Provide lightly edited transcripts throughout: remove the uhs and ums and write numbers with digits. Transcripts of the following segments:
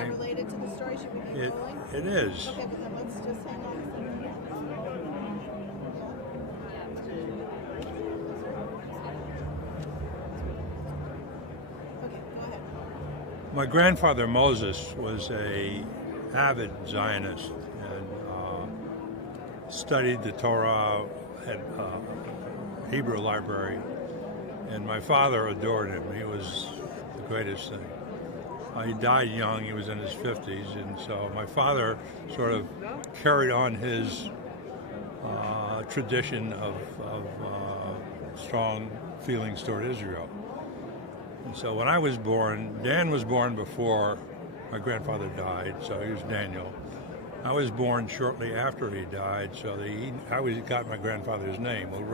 that related to the story? Should we be rolling? It is. Okay, but then let's just hang on a second. Okay, go ahead. My grandfather Moses was a avid Zionist and studied the Torah at Hebrew library, and my father adored him. He was the greatest thing. He died young, he was in his 50s, and so my father sort of carried on his tradition of strong feelings toward Israel. And so when I was born, Dan was born before my grandfather died, so he was Daniel. I was born shortly after he died, so I always got my grandfather's name. Well,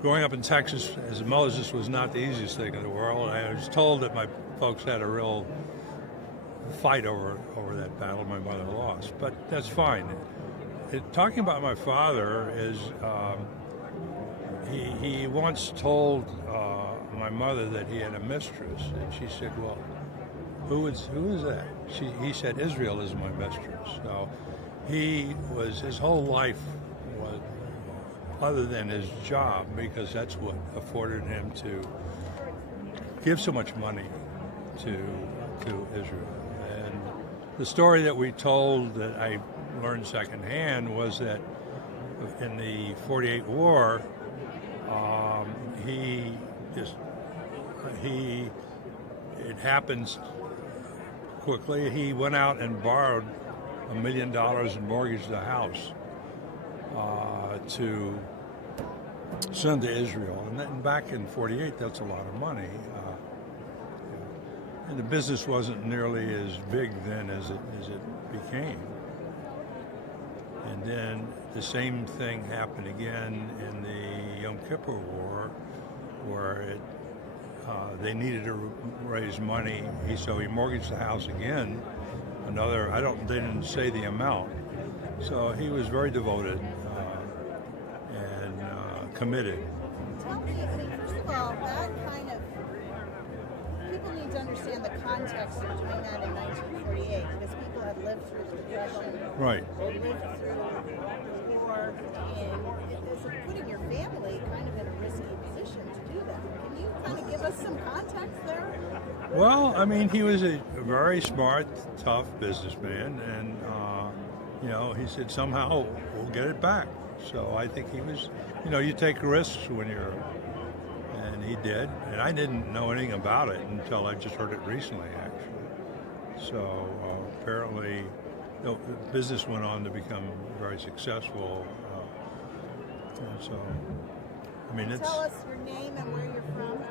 growing up in Texas as Moses was not the easiest thing in the world. I was told that my folks had a real fight over that battle. My mother lost, but that's fine. Talking about my father is he once told my mother that he had a mistress, and she said, "Well, who is that?" He said, "Israel is my mistress." So his whole life was, other than his job, because that's what afforded him to give so much money to Israel. And the story that we told that I learned secondhand was that in the 48 war, it happens quickly. He went out and borrowed $1 million and mortgaged the house to send to Israel. And then back in 48, that's a lot of money. And the business wasn't nearly as big then as it became. And then the same thing happened again in the Yom Kippur War, where they needed to raise money. So he mortgaged the house again. They didn't say the amount. So he was very devoted and committed. Tell me, first of all, that kind of, people need to understand the context of doing that in 1948, because people had lived through the Depression. Right. Lived through the war, and it's putting your family kind of in a risky position to do that. Can you kind of give us some context there? Well, I mean, he was a very smart, tough businessman, and he said somehow we'll get it back. So I think he was, you take risks and he did, and I didn't know anything about it until I just heard it recently, actually. So apparently, the business went on to become very successful, and so. I mean, tell us your name and where you're from.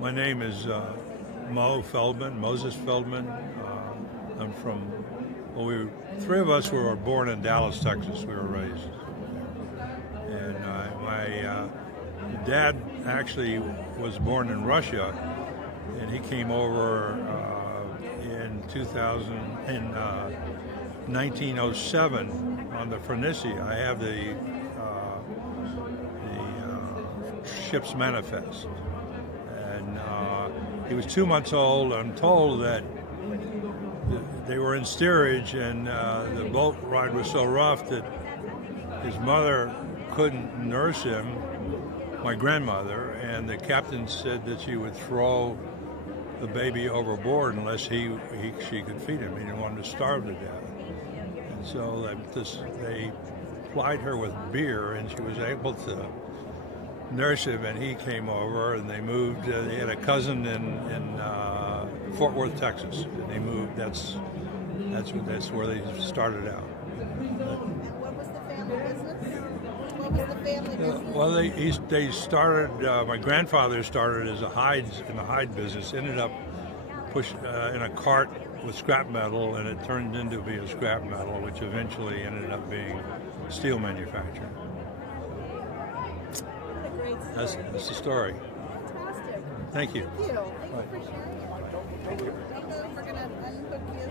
My name is Moses Feldman. I'm from, three of us were born in Dallas, Texas. We were raised. And my dad actually was born in Russia, and he came over in 1907 on the Phoenicia. I have the ship's manifest, and he was 2 months old. I'm told that they were in steerage, and the boat ride was so rough that his mother couldn't nurse him, my grandmother, and the captain said that she would throw the baby overboard unless she could feed him. He didn't want him to starve to death. And so they plied her with beer, and she was able to nurse him, and he came over, and they moved. They had a cousin in Fort Worth, Texas, and they moved. That's where they started out. And what was the family business? Well, they started. My grandfather started as in the hide business. Ended up in a cart with scrap metal, and it turned into be a scrap metal, which eventually ended up being steel manufacturing. That's the story. Fantastic. Thank you. Thank you. Thank you for sharing it. Thank you. We're going to unhook you.